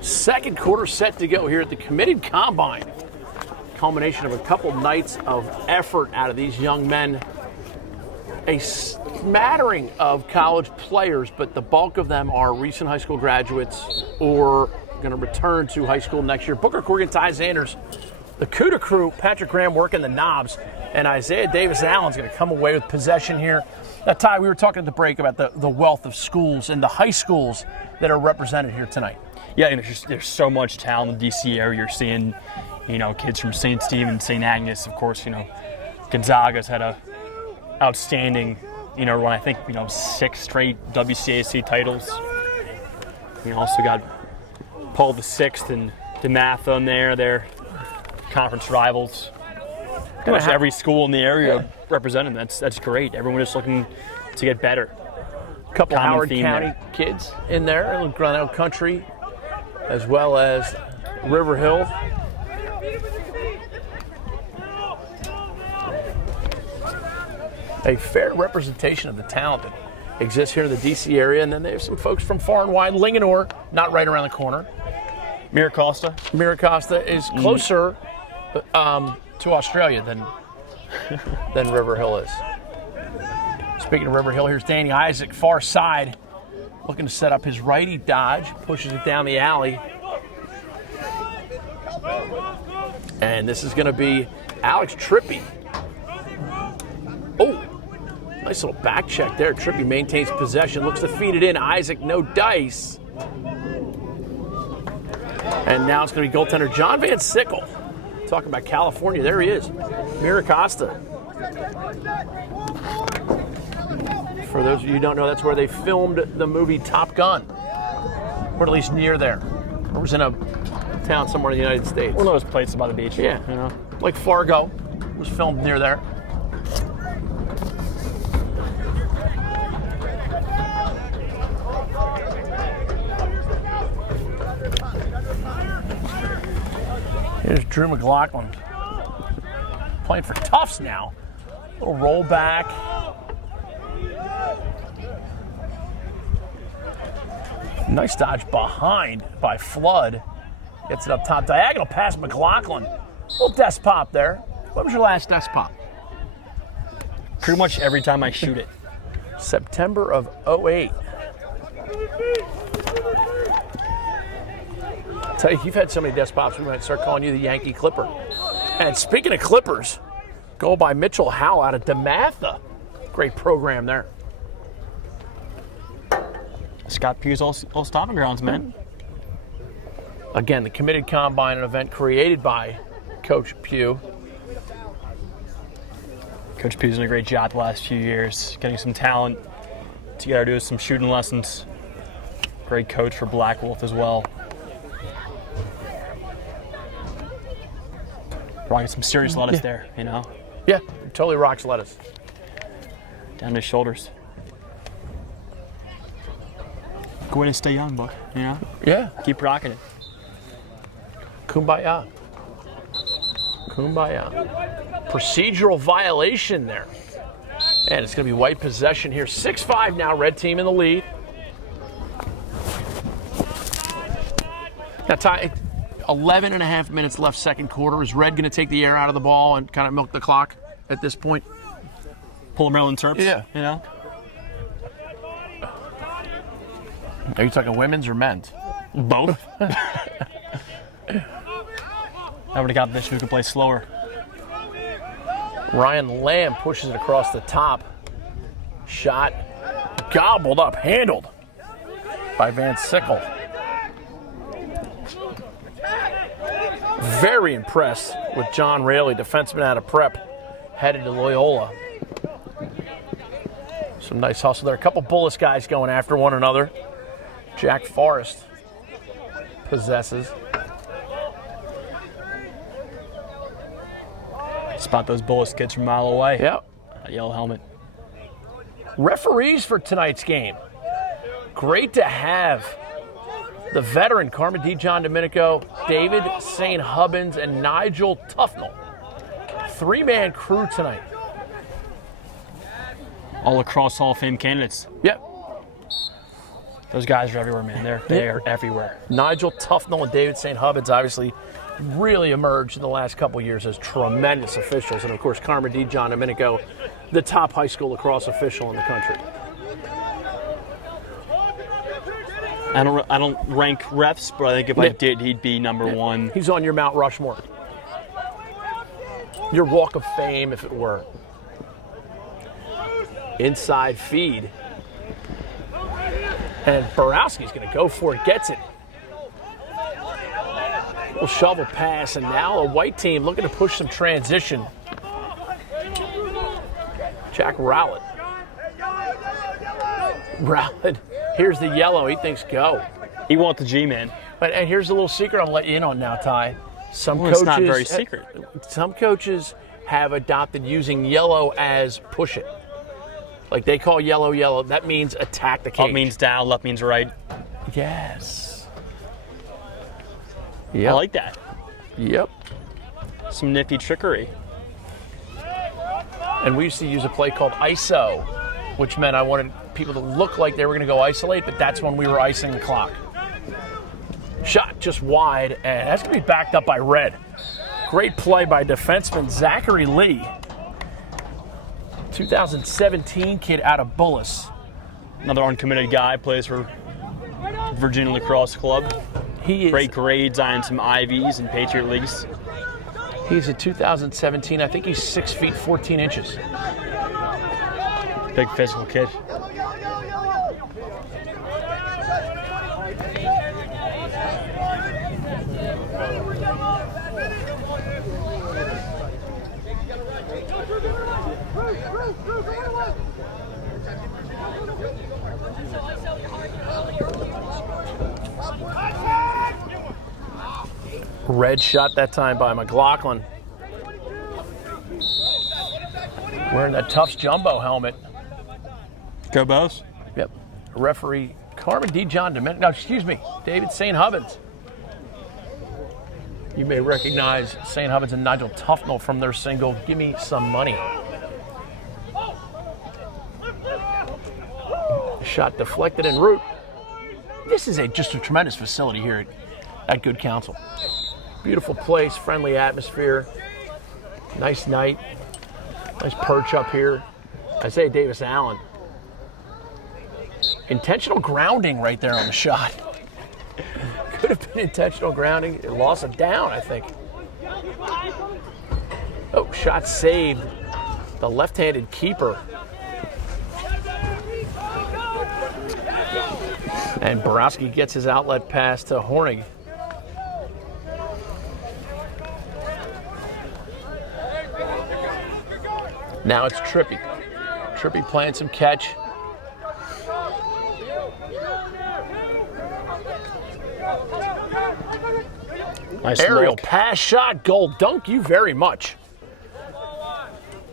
Second quarter set to go here at the Committed Combine. Culmination of a couple nights of effort out of these young men. A smattering of college players, but the bulk of them are recent high school graduates or going to return to high school next year. Booker Corrigan, Ty Sanders, the CUDA crew, Patrick Graham working the knobs, and Isaiah Davis-Allen's going to come away with possession here. Now, Ty, we were talking at the break about the wealth of schools and the high schools that are represented here tonight. Yeah, and there's so much talent in the D.C. area. You're seeing, kids from St. Stephen, St. Agnes, of course, Gonzaga's had a outstanding, run, I think, 6 straight WCAC titles. You also got Paul VI and DeMatha in there. They're conference rivals. Pretty much every school in the area represented. That's great. Everyone is looking to get better. A couple Howard County kids in there, Grinnell Country, as well as River Hill. A fair representation of the talent that exists here in the D.C. area, and then they have some folks from far and wide. Linganore, not right around the corner. Miracosta is closer to Australia than River Hill is. Speaking of River Hill, here's Danny Isaac, far side, looking to set up his righty dodge, pushes it down the alley. And this is going to be Alex Trippy. Oh, nice little back check there. Trippy maintains possession, looks to feed it in. Isaac, no dice. And now it's going to be goaltender John Van Sickle. Talking about California, there he is. Miracosta. For those of you who don't know, that's where they filmed the movie Top Gun. Or at least near there. It was in a town somewhere in the United States. One of those places by the beach. Yeah, like Fargo was filmed near there. Here's Drew McLaughlin playing for Tufts now. Little roll back. Nice dodge behind by Flood. Gets it up top. Diagonal pass McLaughlin. Little desk pop there. What was your last desk pop? Pretty much every time I shoot it. September of 08. Tell you, you've had so many desk pops, we might start calling you the Yankee Clipper. And speaking of Clippers, goal by Mitchell Howell out of DeMatha. Great program there. Scott Pugh's old stomping grounds, man. Again, the Committed Combine, an event created by Coach Pugh. Coach Pugh's done a great job the last few years, getting some talent together, doing some shooting lessons. Great coach for Black Wolf as well. Rocking some serious lettuce there, Yeah, totally rocks lettuce. Down his shoulders. Go in and stay young, Buck, Yeah. Keep rocking it. Kumbaya. Procedural violation there. And it's going to be white possession here. 6-5 now, red team in the lead. Now, Ty, 11 and a half minutes left second quarter. Is Red going to take the air out of the ball and kind of milk the clock at this point? Pull a Maryland Terps? Yeah. Are you talking women's or men's? Both. I would have got this who could play slower. Ryan Lamb pushes it across the top. Shot gobbled up, handled by Van Sickle. Very impressed with John Raley, defenseman out of Prep, headed to Loyola. Some nice hustle there. A couple Bullis guys going after one another. Jack Forrest possesses. Spot those Bullis kids from a mile away. Yep. That yellow helmet. Referees for tonight's game. Great to have the veteran Carmen D. John Domenico, David St. Hubbins, and Nigel Tufnell. 3-man crew tonight. All lacrosse Hall of Fame candidates. Yep. Those guys are everywhere, man. They are everywhere. Nigel Tufnell and David St. Hubbins obviously really emerged in the last couple of years as tremendous officials. And, of course, Carmen DeJohn Domenico, the top high school lacrosse official in the country. I don't rank refs, but I think if I did, he'd be number one. He's on your Mount Rushmore. Your Walk of Fame, if it were. Inside feed. And Borowski's going to go for it, gets it. Little shovel pass, and now a white team looking to push some transition. Jack Rowlett. Rowlett, here's the yellow. He thinks go. He wants the G-man. And here's a little secret I'll let you in on now, Ty. It's not very secret. Some coaches have adopted using yellow as push it. Like they call yellow, yellow. That means attack the cage. Up means down, left means right. Yes. I like that. Yep. Some nifty trickery. And we used to use a play called ISO, which meant I wanted people to look like they were going to go isolate, but that's when we were icing the clock. Shot just wide, and that's going to be backed up by red. Great play by defenseman Zachary Lee. 2017 kid out of Bullis. Another uncommitted guy, plays for Virginia Lacrosse Club. He is great grades on some Ivies and Patriot Leagues. He's a 2017. I think he's 6 feet 14 inches. Big physical kid. Red shot that time by McLaughlin. Wearing that Tufts Jumbo helmet. Go Bows. Yep. Referee Carmen DeJohn Domenico. No, excuse me, David St. Hubbins. You may recognize St. Hubbins and Nigel Tufnell from their single, Give Me Some Money. Shot deflected en route. This is just a tremendous facility here at Good Counsel. Beautiful place, friendly atmosphere, nice night, nice perch up here. Isaiah Davis Allen. Intentional grounding right there on the shot. Could have been intentional grounding. It lost it down, I think. Oh, shot saved. The left-handed keeper. And Borowski gets his outlet pass to Hornig. Now it's Trippy. Trippy playing some catch. Nice Aerial look. pass shot, goal. Dunk you very much.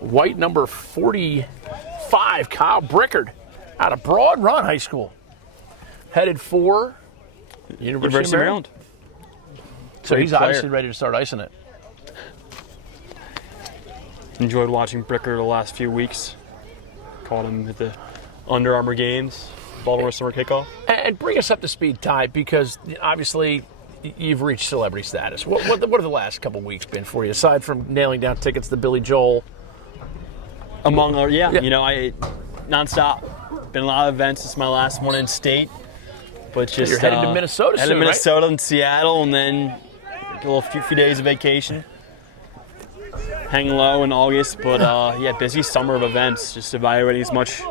White number 45, Kyle Brickard, out of Broad Run High School. Headed for University of Maryland. So he's obviously ready to start icing it. Enjoyed watching Bricker the last few weeks. Caught him at the Under Armour games, Baltimore Summer Kickoff. And bring us up to speed, Ty, because obviously you've reached celebrity status. What have the last couple weeks been for you, aside from nailing down tickets to Billy Joel? Among other, you know, I nonstop. Been a lot of events. It's my last one in state. But just you're heading to Minnesota soon, headed to Minnesota right? and Seattle, and then a little few days of vacation. Hang low in August, but yeah, busy summer of events. Just evaluating as much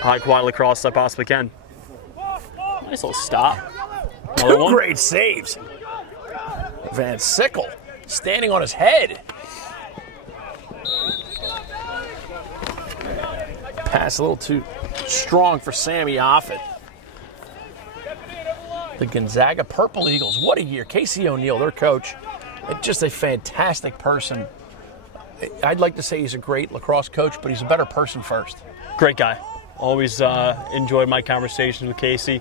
high-quality lacrosse as I possibly can. Nice little stop. Another Two one. great saves. Van Sickle standing on his head. Pass a little too strong for Sammy Offit. The Gonzaga Purple Eagles, what a year. Casey O'Neill, their coach, just a fantastic person. I'd like to say he's a great lacrosse coach, but he's a better person first. Great guy. Always enjoyed my conversations with Casey.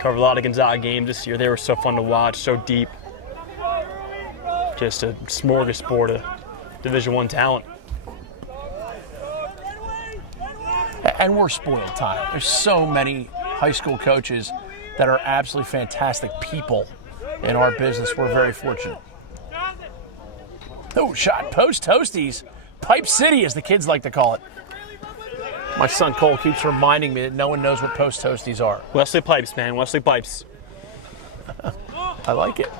Covered a lot of Gonzaga games this year. They were so fun to watch, so deep. Just a smorgasbord of Division I talent. And we're spoiled, Ty. There's so many high school coaches that are absolutely fantastic people in our business. We're very fortunate. Oh, shot. Post Toasties. Pipe City, as the kids like to call it. My son Cole keeps reminding me that no one knows what Post Toasties are. Wesley Pipes, man. Wesley Pipes. I like it.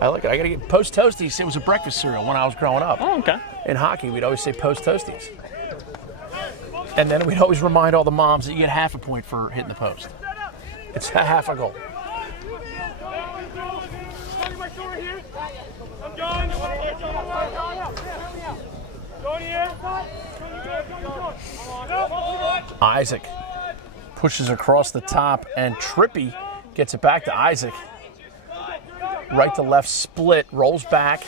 I got to get Post Toasties. It was a breakfast cereal when I was growing up. Oh, okay. In hockey, we'd always say Post Toasties. And then we'd always remind all the moms that you get half a point for hitting the post. It's a half a goal. Isaac pushes across the top, and Trippy gets it back to Isaac. Right to left split, rolls back.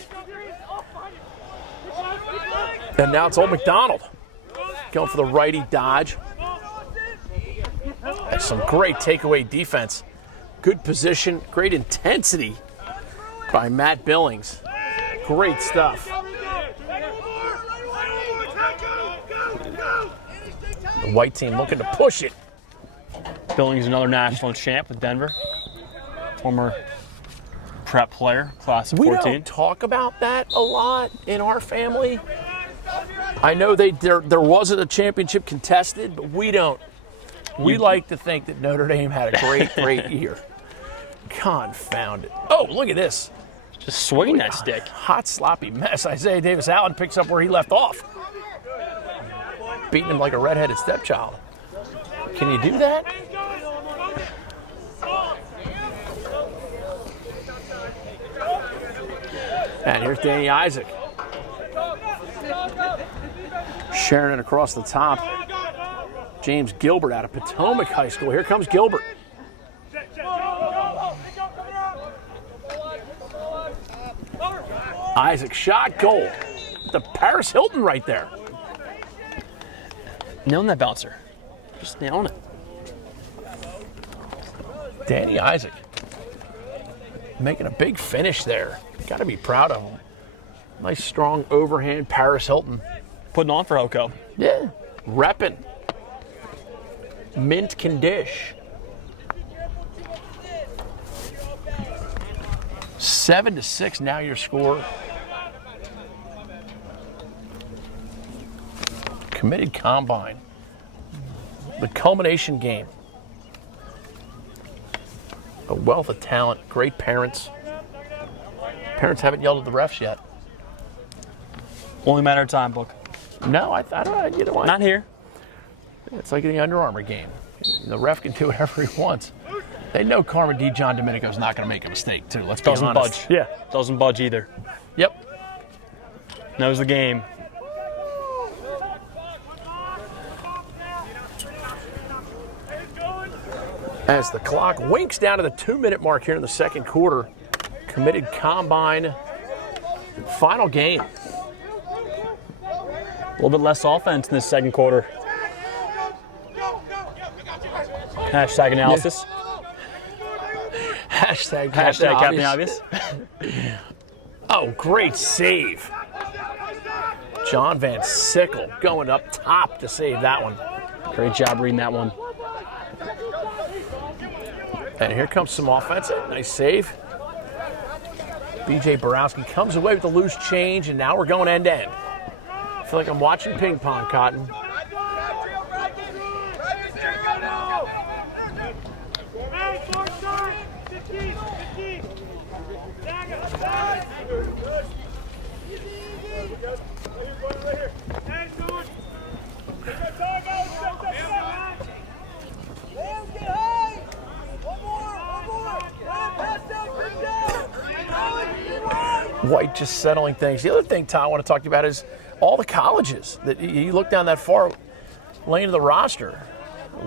And now it's Old McDonald going for the righty dodge. That's some great takeaway defense. Good position, great intensity by Matt Billings. Great stuff. The white team looking to push it. Billings, another national champ with Denver. Former prep player, class of 14. We don't talk about that a lot in our family. I know there wasn't a championship contested, but we don't. We like to think that Notre Dame had a great year. Confound it. Oh, look at this. Just swinging that stick. Hot, sloppy mess. Isaiah Davis-Allen picks up where he left off. Beating him like a redheaded stepchild. Can you do that? And here's Danny Isaac. Sharing it across the top. James Gilbert out of Potomac High School. Here comes Gilbert. Isaac shot, goal. The Paris Hilton right there. Nailing that bouncer. Just nailing it. Danny Isaac making a big finish there. Got to be proud of him. Nice strong overhand Paris Hilton. Putting on for Oko. Yeah. Reppin'. Mint condish. 7-6 now your score. Committed Combine. The culmination game. A wealth of talent, great parents. Parents haven't yelled at the refs yet. Only matter of time, Book. No, I don't know. You know what? Not here. It's like in the Under Armour game. The ref can do whatever he wants. They know Carmen D. John Domenico's not going to make a mistake, too. Let's be honest. Doesn't budge. Yeah. Doesn't budge either. Yep. Knows the game. As the clock winks down to the 2-minute mark here in the second quarter, Committed Combine final game. A little bit less offense in this second quarter. Hashtag analysis. Hashtag Captain Obvious. Oh, great save. John Van Sickle going up top to save that one. Great job reading that one. And here comes some offense. Nice save. B.J. Borowski comes away with the loose change, and now we're going end to end. I feel like I'm watching ping pong, Cotton. White just settling things. The other thing, Tom, I want to talk to you about is all the colleges. That you look down that far lane of the roster.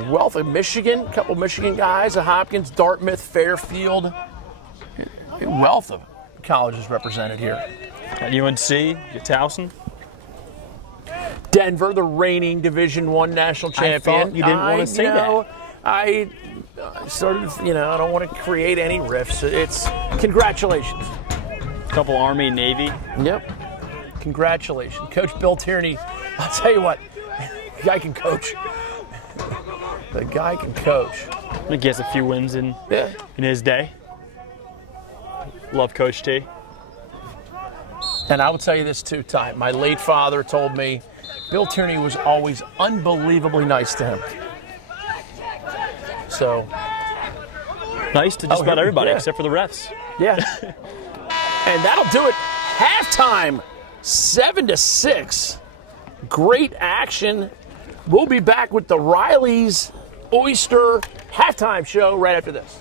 Wealth of Michigan, a couple Michigan guys, a Hopkins, Dartmouth, Fairfield. A wealth of colleges represented here. At UNC, get Towson. Denver, the reigning Division I national champion. I thought you didn't want to say that. I sort of, I don't want to create any rifts. It's congratulations. Couple Army, Navy. Yep. Congratulations. Coach Bill Tierney, I'll tell you what, the guy can coach. The guy can coach. think he has a few wins in his day. Love Coach T. And I will tell you this too, Ty. My late father told me Bill Tierney was always unbelievably nice to him. So nice to just about everybody except for the refs. Yeah. And that'll do it. Halftime, 7-6. Great action. We'll be back with the Riley's Oyster halftime show right after this.